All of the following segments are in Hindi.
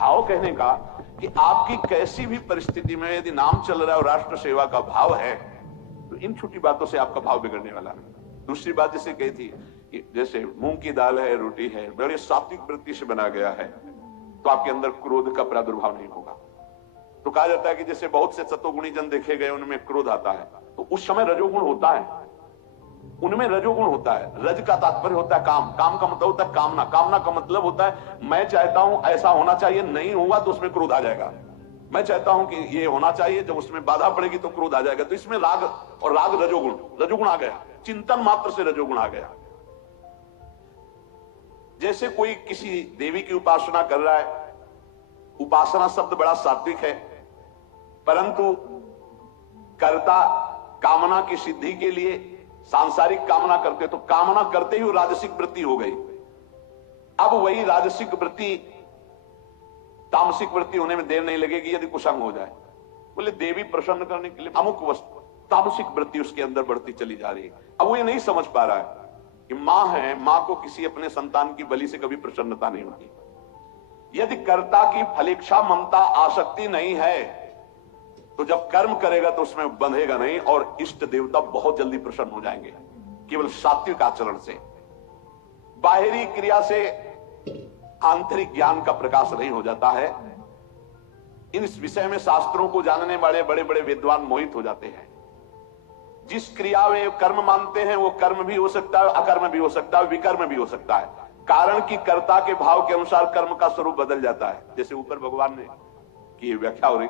भाव कहने का कि आपकी कैसी भी परिस्थिति में यदि नाम चल रहा है और राष्ट्र सेवा का भाव है तो इन छोटी बातों से आपका भाव बिगड़ने वाला नहीं। दूसरी बात जैसे कही थी कि जैसे मूंग की दाल है, रोटी है, बड़े सात्विक वृत्ति से बना गया है तो आपके अंदर क्रोध का प्रादुर्भाव नहीं होगा। तो कहा जाता है कि जैसे बहुत से सतोगुणी जन देखे गए उनमें क्रोध आता है तो उस समय रजोगुण होता है, उनमें रजोगुण होता है। रज का तात्पर्य होता है काम, काम का मतलब होता है कामना, कामना का मतलब होता है मैं चाहता हूं ऐसा होना चाहिए, नहीं हुआ तो उसमें क्रोध आ जाएगा। मैं चाहता हूं कि ये होना चाहिए, जब उसमें बाधा पड़ेगी तो क्रोध आ जाएगा। तो इसमें राग, और राग रजोगुण, रजोगुण आ गया, चिंतन मात्र से रजोगुण आ गया। जैसे कोई किसी देवी की उपासना कर रहा है, उपासना शब्द बड़ा सात्विक है, परंतु कर्ता कामना की सिद्धि के लिए सांसारिक कामना करते, तो कामना करते ही राजसिक वृत्ति हो गई। अब वही राजसिक वृत्ति तामसिक वृत्ति होने में देर नहीं लगेगी यदि कुसंग हो जाए। बोले देवी प्रसन्न करने के लिए अमुक वस्तु, तामसिक वृत्ति उसके अंदर बढ़ती चली जा रही है। अब वो ये नहीं समझ पा रहा है कि मां है, मां को किसी अपने संतान की बलि से कभी प्रसन्नता नहीं होती। यदि कर्ता की फलेच्छा ममता आसक्ति नहीं है तो जब कर्म करेगा तो उसमें बंधेगा नहीं और इष्ट देवता बहुत जल्दी प्रसन्न हो जाएंगे, केवल सात्विक आचरण से। बाहरी क्रिया से आंतरिक ज्ञान का प्रकाश नहीं हो जाता है। इस विषय में शास्त्रों को जानने वाले बड़े बड़े विद्वान मोहित हो जाते हैं। जिस क्रिया में कर्म मानते हैं वो कर्म भी हो सकता है, अकर्म भी हो सकता है, विकर्म भी हो सकता है, कारण कि कर्ता के भाव के अनुसार कर्म का स्वरूप बदल जाता है। जैसे ऊपर भगवान ने की व्याख्या हो रही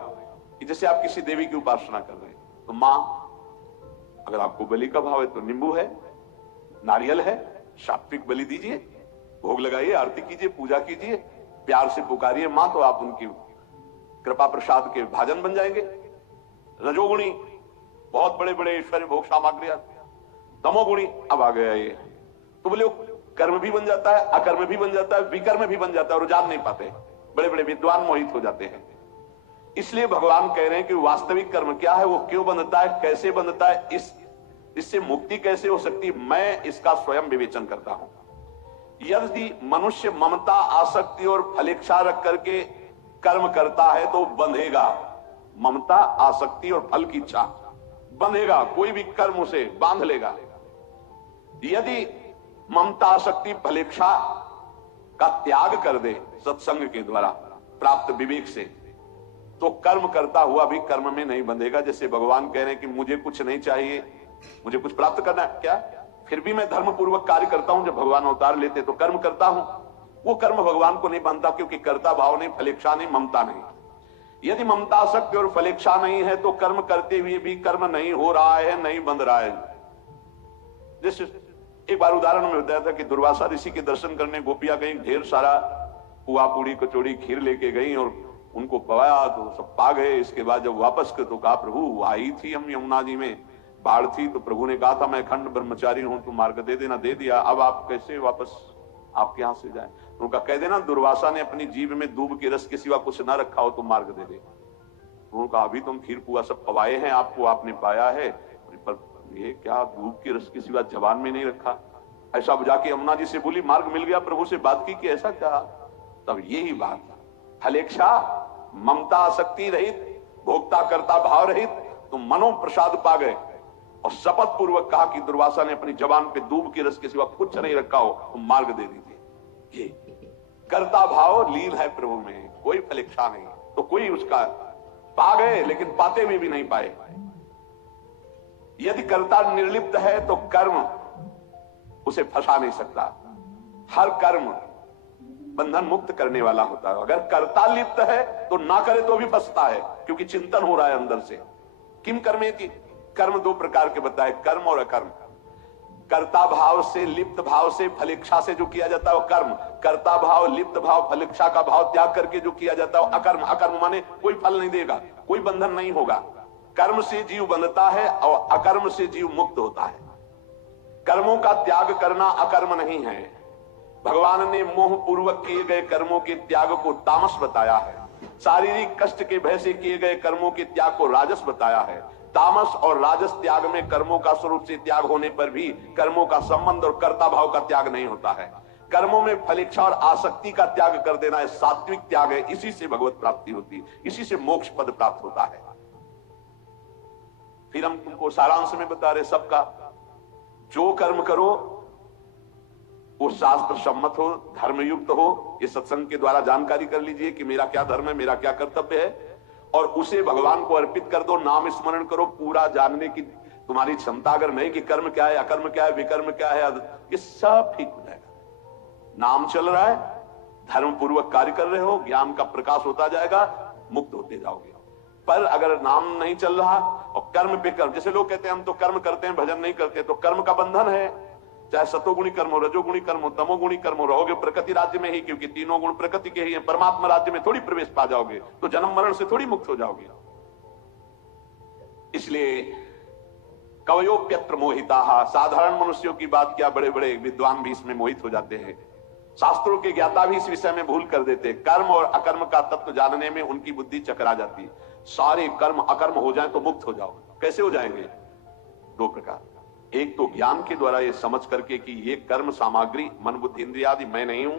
कि जैसे आप किसी देवी की उपासना कर रहे हैं तो मां, अगर आपको बलि का भाव है तो नींबू है, नारियल है, सात्विक बलि दीजिए, भोग लगाइए, आरती कीजिए, पूजा कीजिए, प्यार से पुकारिए मां, तो आप उनकी कृपा प्रसाद के भाजन बन जाएंगे। रजोगुणी बहुत बड़े बड़े ऐश्वर्य भोग सामग्रियां, तमोगुणी अब आ गया ये, तो बोले कर्म भी बन जाता है, अकर्म भी बन जाता है, विकर्म भी बन जाता है और जान नहीं पाते, बड़े बड़े विद्वान मोहित हो जाते हैं। इसलिए भगवान कह रहे हैं कि वास्तविक कर्म क्या है, वो क्यों बनता है, कैसे बनता है, इससे मुक्ति कैसे हो सकती है, मैं इसका स्वयं विवेचन करता हूं। यदि मनुष्य ममता, आसक्ति और फलेच्छा रख करके कर्म करता है तो बंधेगा। ममता, आसक्ति और फल की इच्छा बंधेगा, कोई भी कर्म उसे बांध लेगा। यदि ममता, आसक्ति, फलेच्छा का त्याग कर दे सत्संग के द्वारा प्राप्त विवेक से, तो कर्म करता हुआ भी कर्म में नहीं बंधेगा। जैसे भगवान कह रहे हैं कि मुझे कुछ नहीं चाहिए, मुझे कुछ प्राप्त करना है क्या, फिर भी मैं धर्म पूर्वक कार्य करता हूं। जब भगवान अवतार लेते तो कर्म करता हूं, वो कर्म भगवान को नहीं बांधता, क्योंकि कर्ता भाव नहीं, फलेच्छा नहीं, ममता नहीं। यदि ममता, आसक्ति और फलेच्छा नहीं है तो कर्म करते हुए भी कर्म नहीं हो रहा है, नहीं बंध रहा है। जैसे एक बार उदाहरण में बताया था कि दुर्वासा ऋषि के दर्शन करने गोपियां गई, ढेर सारा पुआ, पूड़ी, कचौड़ी, खीर लेके गई और उनको पवाया तो सब पा गए। इसके बाद जब वापस कर तो कहा प्रभु आई थी हम यमुना जी में, बाढ़ थी, तो प्रभु ने कहा था मैं खंड ब्रह्मचारी हूं, तो मार्ग दे देना, दे दिया, अब आप कैसे वापस आपके यहां से जाए। उनका कह देना दुर्वासा ने अपनी जीभ में दूब के रस के सिवा कुछ ना रखा हो तो मार्ग दे दे। उनका अभी तुम खीर पुआ सब पवाए हैं, आपको आपने पाया है, पर ये क्या दूब के रस के सिवा जबान में नहीं रखा। ऐसा जाके यमुना जी से बोली, मार्ग मिल गया, प्रभु से बात की कि ऐसा क्या। तब यही बात, फलेच्छा, ममता, आसक्ति रहित, भोक्ता करता भाव रहित, तो मनो प्रसाद पा गए। और शपथ पूर्वक कहा कि दुर्वासा ने अपनी जबान पे दूब के रस के सिवा कुछ नहीं रखा हो तो मार्ग दे दीजिए। ये कर्ता भाव लीन है प्रभु में, कोई फलेच्छा नहीं, तो कोई उसका पा गए, लेकिन पाते हुए भी नहीं पाए। यदि कर्ता निर्लिप्त है तो कर्म उसे फंसा नहीं सकता। हर कर्म बंधन मुक्त करने वाला होता है। अगर कर्ता लिप्त है तो ना करे तो भी फंसता है, क्योंकि चिंतन हो रहा है अंदर से। किम कर्मेति, कर्म दो प्रकार के बताए, कर्म और अकर्म। कर्ता भाव से, लिप्त भाव से, फलेच्छा से जो किया जाता है वो कर्म। कर्ता भाव, लिप्त भाव, फलेच्छा का भाव त्याग करके जो किया जाता है वो अकर्म। अकर्म माने कोई फल नहीं देगा, कोई बंधन नहीं होगा। कर्म से जीव बंधता है और अकर्म से जीव मुक्त होता है। कर्मों का त्याग करना अकर्म नहीं है। भगवान ने मोह पूर्वक किए गए कर्मों के त्याग को तामस बताया है। शारीरिक कष्ट के भय से किए गए कर्मों के त्याग को राजस बताया है। तामस और राजस त्याग में कर्मों का स्वरूप से त्याग होने पर भी कर्मों का संबंध और कर्ता भाव का त्याग नहीं होता है। कर्मों में फलेच्छा और आसक्ति का त्याग कर देना है, सात्विक त्याग है। इसी से भगवत प्राप्ति होती है, इसी से मोक्ष पद प्राप्त होता है। फिर हम तुमको सारांश में बता रहे सबका, जो कर्म करो वो शास्त्र सम्मत हो, धर्मयुक्त हो। ये सत्संग के द्वारा जानकारी कर लीजिए कि मेरा क्या धर्म है, मेरा क्या कर्तव्य है, और उसे भगवान को अर्पित कर दो। नाम स्मरण करो, पूरा जानने की तुम्हारी क्षमता अगर नहीं कि कर्म क्या है, अकर्म क्या है, विकर्म क्या है, ये सब ठीक हो जाएगा। नाम चल रहा है, धर्म पूर्वक कार्य कर रहे हो, ज्ञान का प्रकाश होता जाएगा, मुक्त होते जाओगे। पर अगर नाम नहीं चल रहा और कर्म पे कर्म, जैसे लोग कहते हैं हम तो कर्म करते हैं भजन नहीं करते, तो कर्म का बंधन है। चाहे सतोगुणी कर्म हो, रजोगुणी कर्म हो, तमोगुणी कर्म हो, रहोगे प्रकृति राज्य में ही, क्योंकि तीनों गुण प्रकृति के ही हैं। परमात्मा राज्य में थोड़ी प्रवेश पा जाओगे, तो जन्म मरण से थोड़ी मुक्त हो जाओगे। इसलिए कवयोप्यत्र मोहिता, साधारण मनुष्यों की बात क्या, बड़े बड़े विद्वान भी इसमें मोहित हो जाते हैं। शास्त्रों के ज्ञाता भी इस विषय में भूल कर देते। कर्म और अकर्म का तत्व जानने में उनकी बुद्धि चकरा जाती है। सारे कर्म अकर्म हो जाएं तो मुक्त हो जाओ। कैसे हो जाएंगे? दो प्रकार। एक तो ज्ञान के द्वारा ये समझ करके कि ये कर्म सामग्री मन बुद्धि इंद्रिय आदि मैं नहीं हूं,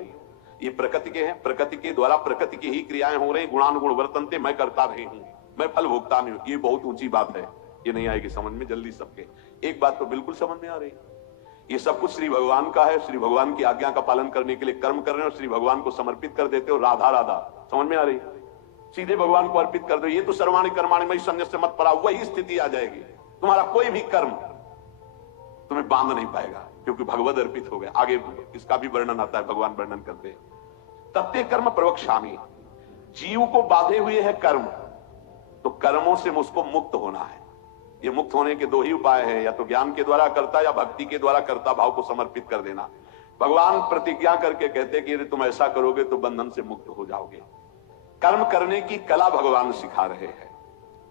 ये प्रकृति के हैं, प्रकृति के द्वारा प्रकृति की ही क्रियाएं हो रही, गुणानुगुण वर्तनते, मैं करता नहीं हूं, मैं फल भोगता नहीं हूं। ये बहुत ऊंची बात है, ये नहीं आएगी समझ में जल्दी सबके। एक बात तो बिल्कुल समझ में आ रही, ये सब कुछ श्री भगवान का है, श्री भगवान की आज्ञा का पालन करने के लिए कर्म कर रहे हो, श्री भगवान को समर्पित कर देते हो, राधा राधा। समझ में आ रही? सीधे भगवान को अर्पित कर दो। ये तो सर्वाणि कर्माणि मयि सन्न्यस्य मत परा, वही स्थिति आ जाएगी। तुम्हारा कोई भी कर्म तुम्हें बांध नहीं पाएगा, क्योंकि भगवद अर्पित हो गया। आगे इसका भी वर्णन आता है, भगवान वर्णन करते हैं। तत्ते कर्म प्रवक्ष्यामि, जीव को बांधे हुए है कर्म, तो कर्मों से मुझको मुक्त होना है। ये मुक्त होने के दो ही उपाय है, या तो ज्ञान के द्वारा करता या भक्ति के द्वारा करता भाव को समर्पित कर देना। भगवान प्रतिज्ञा करके कहते कि यदि तुम ऐसा करोगे तो बंधन से मुक्त हो जाओगे। कर्म करने की कला भगवान सिखा रहे हैं।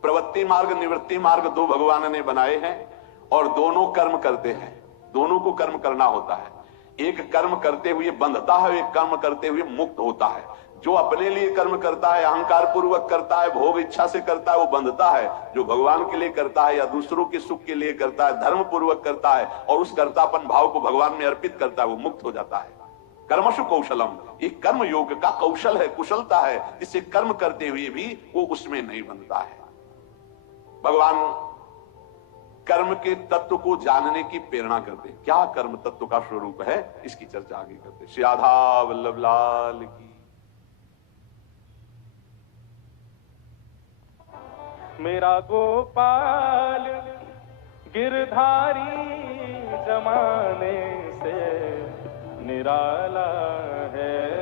प्रवृत्ति मार्ग निवृत्ति मार्ग दो भगवान ने बनाए हैं, और दोनों कर्म करते हैं, दोनों को कर्म करना होता है। एक कर्म करते हुए बंधता है, एक कर्म करते हुए मुक्त होता है। जो अपने लिए कर्म करता है, अहंकार पूर्वक करता है, भोग इच्छा से करता है, वो बंधता है। जो भगवान के लिए करता है या दूसरों के सुख के लिए करता है, धर्म पूर्वक करता है और उस कर्तापन भाव को भगवान में अर्पित करता है, वो मुक्त हो जाता है। कर्मशु कौशलम, ये कर्म योग का कौशल है, कुशलता है, जिससे कर्म करते हुए भी वो उसमें नहीं बनता है। भगवान कर्म के तत्व को जानने की प्रेरणा करते हैं। क्या कर्म तत्व का स्वरूप है, इसकी चर्चा आगे करते हैं। श्री राधा वल्लभ लाल की। मेरा गोपाल गिरधारी जमाने से निराला है।